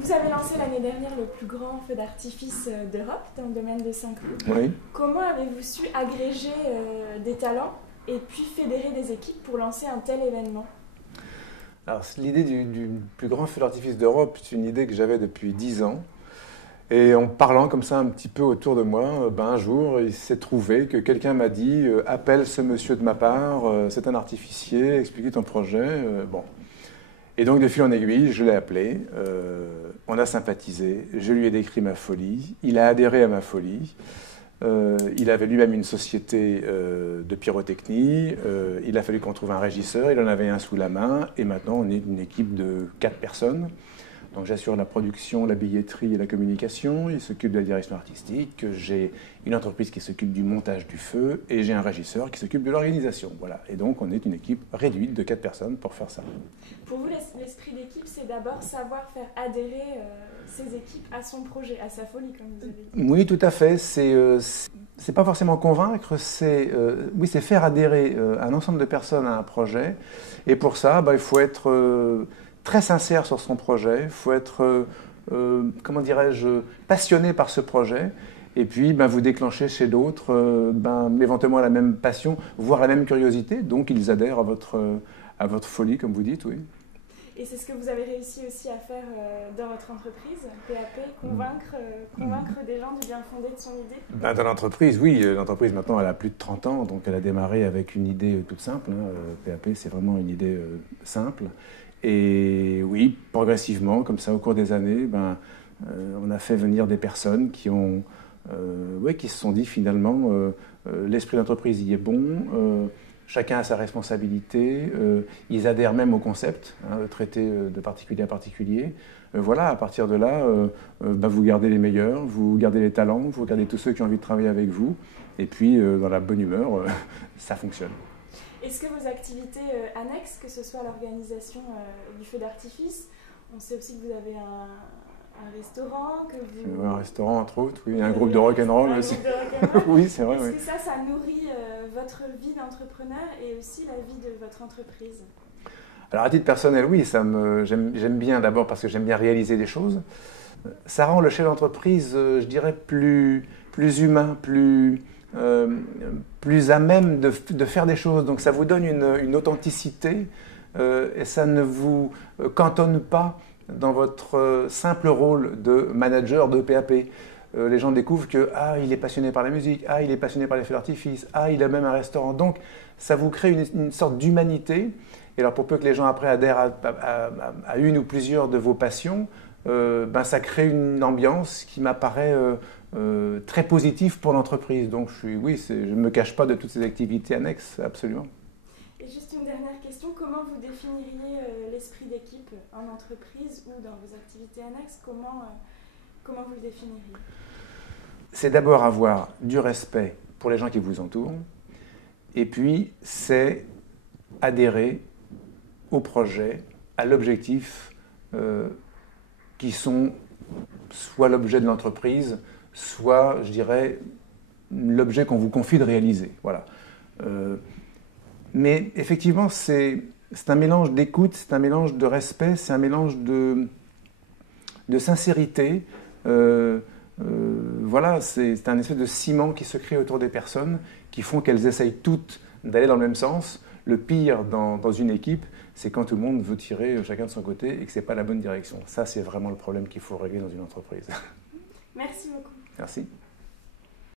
Vous avez lancé l'année dernière le plus grand feu d'artifice d'Europe dans le domaine de Saint-Cloud. Oui. Comment avez-vous su agréger des talents et puis fédérer des équipes pour lancer un tel événement? Alors, l'idée du plus grand feu d'artifice d'Europe, c'est une idée que j'avais depuis 10 ans. Et en parlant comme ça un petit peu autour de moi, un jour, il s'est trouvé que quelqu'un m'a dit « Appelle ce monsieur de ma part, c'est un artificier, expliquez ton projet. » Bon. Et donc, de fil en aiguille, je l'ai appelé, on a sympathisé, je lui ai décrit ma folie, il a adhéré à ma folie, il avait lui-même une société de pyrotechnie, il a fallu qu'on trouve un régisseur, il en avait un sous la main, et maintenant on est une équipe de 4 personnes. Donc j'assure la production, la billetterie et la communication, il s'occupe de la direction artistique, j'ai une entreprise qui s'occupe du montage du feu et j'ai un régisseur qui s'occupe de l'organisation. Voilà. Et donc on est une équipe réduite de 4 personnes pour faire ça. Pour vous, l'esprit d'équipe, c'est d'abord savoir faire adhérer ses équipes à son projet, à sa folie, comme vous avez dit. Oui, tout à fait. C'est pas forcément convaincre, c'est faire adhérer un ensemble de personnes à un projet. Et pour ça, il faut être très sincère sur son projet, il faut être, comment dirais-je, passionné par ce projet, et puis vous déclenchez chez d'autres éventuellement la même passion, voire la même curiosité, donc ils adhèrent à votre folie, comme vous dites, oui. Et c'est ce que vous avez réussi aussi à faire dans votre entreprise, PAP, convaincre des gens du bien fondé de son idée? Dans l'entreprise, oui. L'entreprise, maintenant, elle a plus de 30 ans, donc elle a démarré avec une idée toute simple. PAP, c'est vraiment une idée simple. Et oui, progressivement, comme ça, au cours des années, on a fait venir des personnes qui se sont dit finalement, l'esprit d'entreprise y est bon, chacun a sa responsabilité, ils adhèrent même au concept, de traiter de particulier à particulier. Voilà, à partir de là, vous gardez les meilleurs, vous gardez les talents, vous gardez tous ceux qui ont envie de travailler avec vous, et puis dans la bonne humeur, ça fonctionne. Est-ce que vos activités annexes, que ce soit l'organisation du feu d'artifice, on sait aussi que vous avez un restaurant, Un restaurant entre autres, oui, un groupe de rock'n'roll aussi. Oui, c'est vrai. Est-ce que ça nourrit votre vie d'entrepreneur et aussi la vie de votre entreprise? Alors à titre personnel, oui, j'aime bien d'abord parce que j'aime bien réaliser des choses. Ça rend le chef d'entreprise, je dirais, plus humain, plus à même de faire des choses. Donc ça vous donne une authenticité et ça ne vous cantonne pas dans votre simple rôle de manager de PAP. Les gens découvrent que il est passionné par la musique, il est passionné par les feux d'artifice, il a même un restaurant. Donc ça vous crée une sorte d'humanité. Et alors pour peu que les gens après adhèrent à une ou plusieurs de vos passions, ça crée une ambiance qui m'apparaît très positive pour l'entreprise. Donc je ne me cache pas de toutes ces activités annexes, absolument. Et juste une dernière question, comment vous définiriez l'esprit d'équipe en entreprise ou dans vos activités annexes? Comment vous le définiriez? C'est d'abord avoir du respect pour les gens qui vous entourent, et puis c'est adhérer au projet, à l'objectif qui sont soit l'objet de l'entreprise, soit, je dirais, l'objet qu'on vous confie de réaliser. Voilà. Mais effectivement, c'est un mélange d'écoute, c'est un mélange de respect, c'est un mélange de sincérité. Voilà, c'est un espèce de ciment qui se crée autour des personnes, qui font qu'elles essayent toutes d'aller dans le même sens. Le pire dans une équipe, c'est quand tout le monde veut tirer chacun de son côté et que ce n'est pas la bonne direction. Ça, c'est vraiment le problème qu'il faut régler dans une entreprise. Merci beaucoup. Merci.